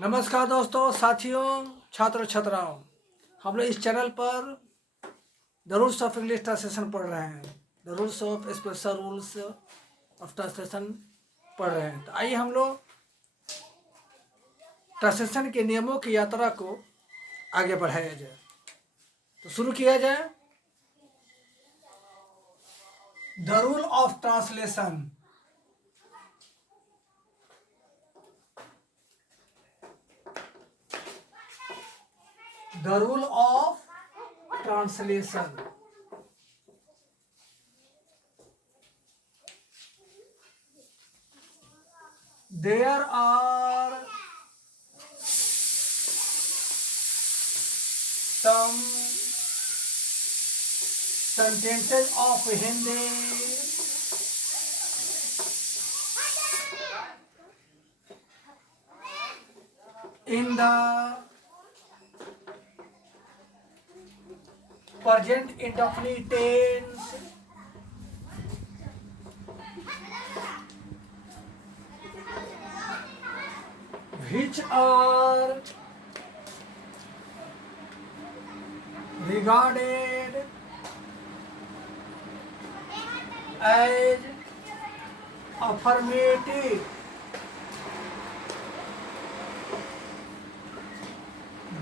नमस्कार दोस्तों, साथियों, छात्र छात्राओं। हम लोग इस चैनल पर the rules of English translation पढ़ रहे हैं। The rules of special rules of translation पढ़ रहे हैं। तो आइए हम लोग ट्रांसलेशन के नियमों की यात्रा को आगे बढ़ाया जाए। तो शुरू किया जाए। The rule of translation. The rule of translation. There are some sentences of Hindi in the present indefinite tense which are regarded as affirmative.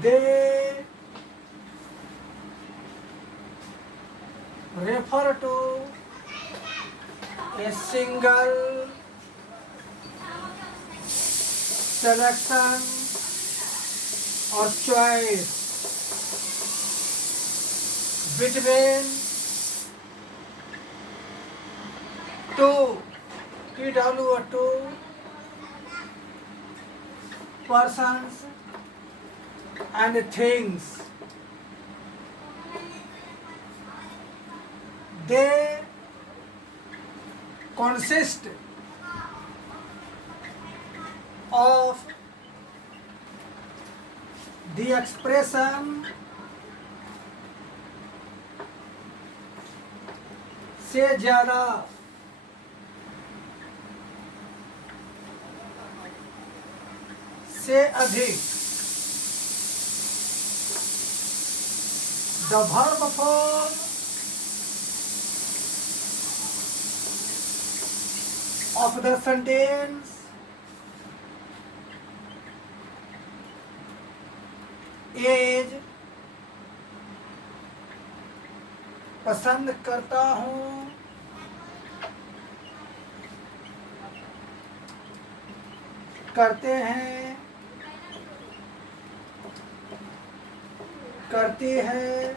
They refer to a single selection or choice between two persons and things. They consist of the expression से ज़्यादा, से अधिक, the verb form of the sentence is पसंद करता हूँ, करते हैं, करती है,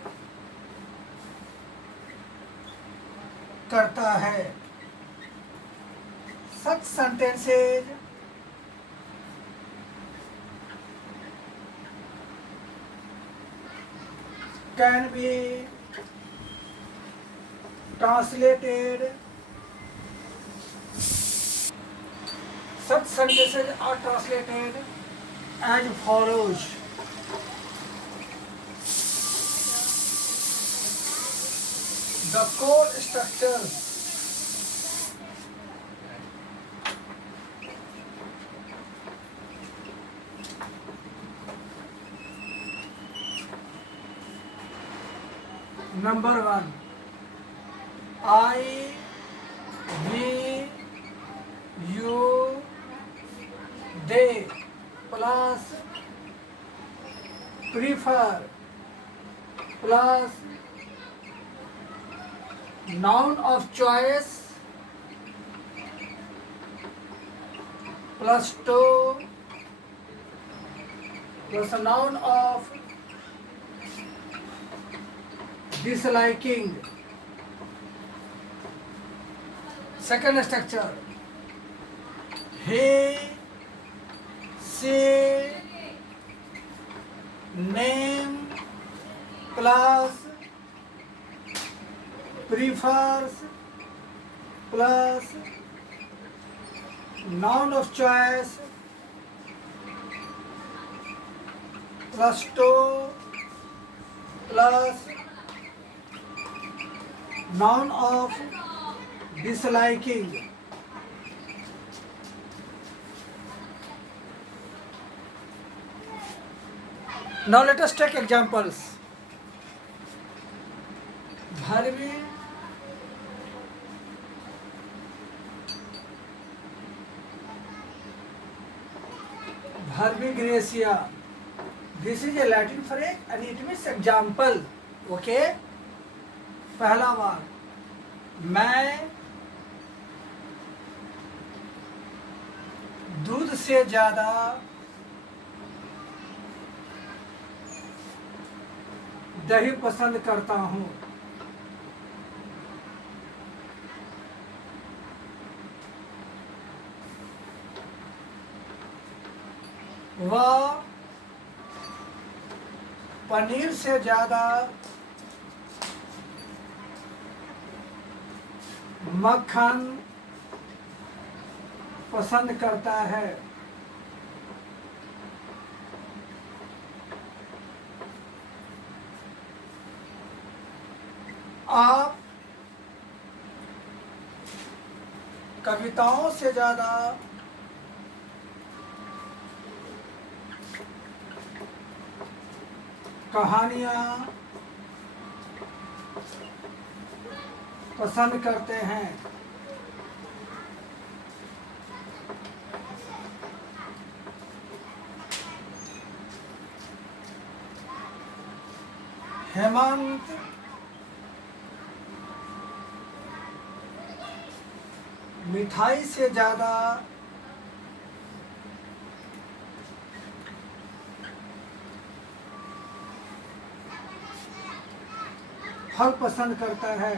करता है. Such sentences can be translated. Such sentences are translated as follows. The core structures number 1, I, we, you, they plus prefer plus noun of choice plus to plus a noun of disliking. Second structure, he, she, name plus prefers plus noun of choice plus to plus noun of disliking. Now let us take examples. Bharvi, Bharvi Gracia. This is a Latin phrase and it means example. Okay? पहला बार, मैं दूध से ज्यादा दही पसंद करता हूँ। वह पनीर से ज्यादा मक्खन पसंद करता है। आप कविताओं से ज्यादा कहानियाँ पसंद करते हैं। हेमंत मिठाई से ज्यादा फल पसंद करता है।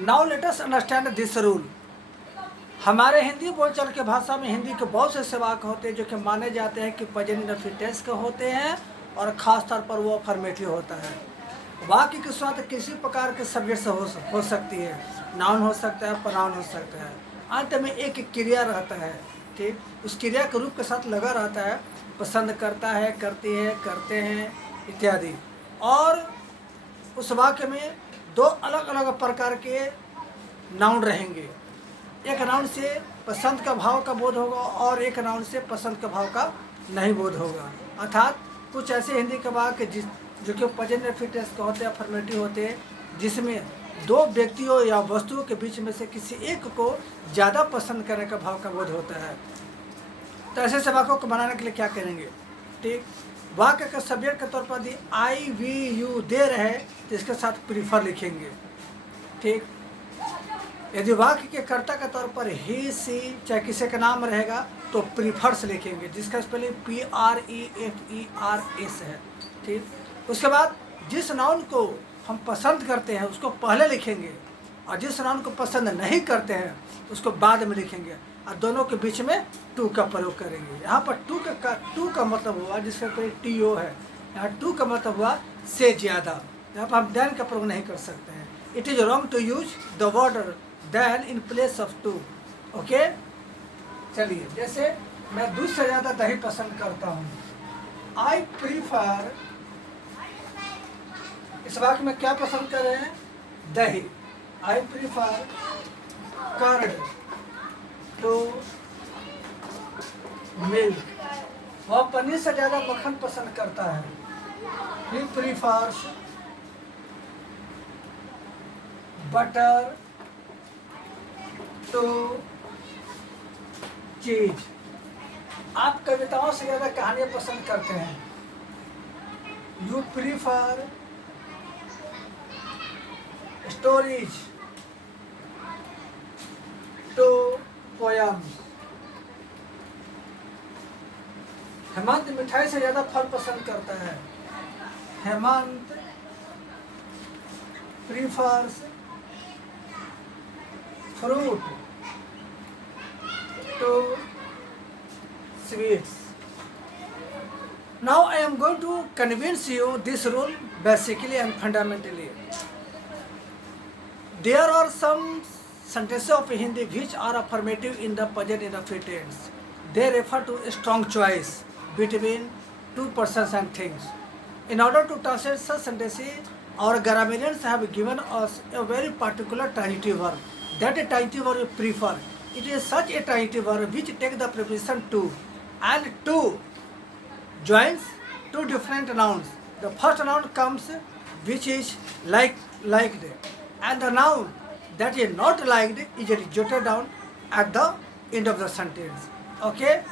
Now let us understand this rule. हमारे हिंदी बोलचाल के भाषा में हिंदी के बहुत से वाक्य होते हैं जो कि माने जाते हैं कि प्रेजेंट इंडेफिनिट टेंस के होते हैं और ख़ास तौर पर वो अफर्मेटिव होता है। वाक्य की शुरुआत किसी प्रकार के सब्जेक्ट से हो सकती है। नाउन हो सकता है, प्रोनाउन हो सकता है। अंत में एक क्रिया रहता है, ठीक, उस क्रिया के रूप के साथ लगा रहता है। पसंद करता है, करती है, करते हैं इत्यादि। और उस वाक्य में दो अलग अलग प्रकार के नाउन रहेंगे। एक नाउन से पसंद का भाव का बोध होगा और एक नाउन से पसंद का भाव का नहीं बोध होगा। अर्थात कुछ ऐसे हिंदी के वाक्य जो कि प्रेजेंट इंडेफिनिट टेंस के होते हैं, अफर्मेटिव होते हैं, जिसमें दो व्यक्तियों या वस्तुओं के बीच में से किसी एक को ज़्यादा पसंद करने का भाव का बोध होता है। तो ऐसे वाक्यों को बनाने के लिए क्या करेंगे, ठीक, वाक्य का सब्जेक्ट के तौर पर यदि आई वी यू दे रहे तो इसके साथ प्रीफर लिखेंगे, ठीक। यदि वाक्य के कर्ता के तौर पर ही सी चाहे किसी का नाम रहेगा तो प्रीफर्स लिखेंगे, जिसका स्पेलिंग PREFERS है, ठीक। उसके बाद जिस नाउन को हम पसंद करते हैं उसको पहले लिखेंगे और जिस नाउन को पसंद नहीं करते हैं उसको बाद में लिखेंगे और दोनों के बीच में टू का प्रयोग करेंगे। यहाँ पर टू का मतलब हुआ जिसका TO है, यहाँ टू का मतलब हुआ से ज़्यादा। यहाँ पर हम देन का प्रयोग नहीं कर सकते हैं। It is wrong to use the word then in place of to. Okay, चलिए, जैसे मैं दूध से ज़्यादा दही पसंद करता हूँ। आई प्रीफर, इस वाक्य में क्या पसंद कर रहे हैं, दही। I prefer curd to milk. वह पनीर से ज़्यादा मक्खन पसंद करता है। ही प्रीफर्स बटर टू चीज। आप कविताओं से ज़्यादा कहानियाँ पसंद करते हैं। You prefer stories to poems. Hemant मिठाई से ज़्यादा फल पसंद करता है। Hemant prefers fruit to sweets. Now I am going to convince you this rule basically and fundamentally. There are some sentences of Hindi which are affirmative in the present indefinite tense. They refer to a strong choice between two persons and things. In order to translate such sentences, our grammarians have given us a very particular transitive verb. That transitive verb is prefer. It is such a transitive verb which take the preposition to and to joins two different nouns. The first noun comes which is liked, and the noun that is not liked is jotted down at the end of the sentence. Okay?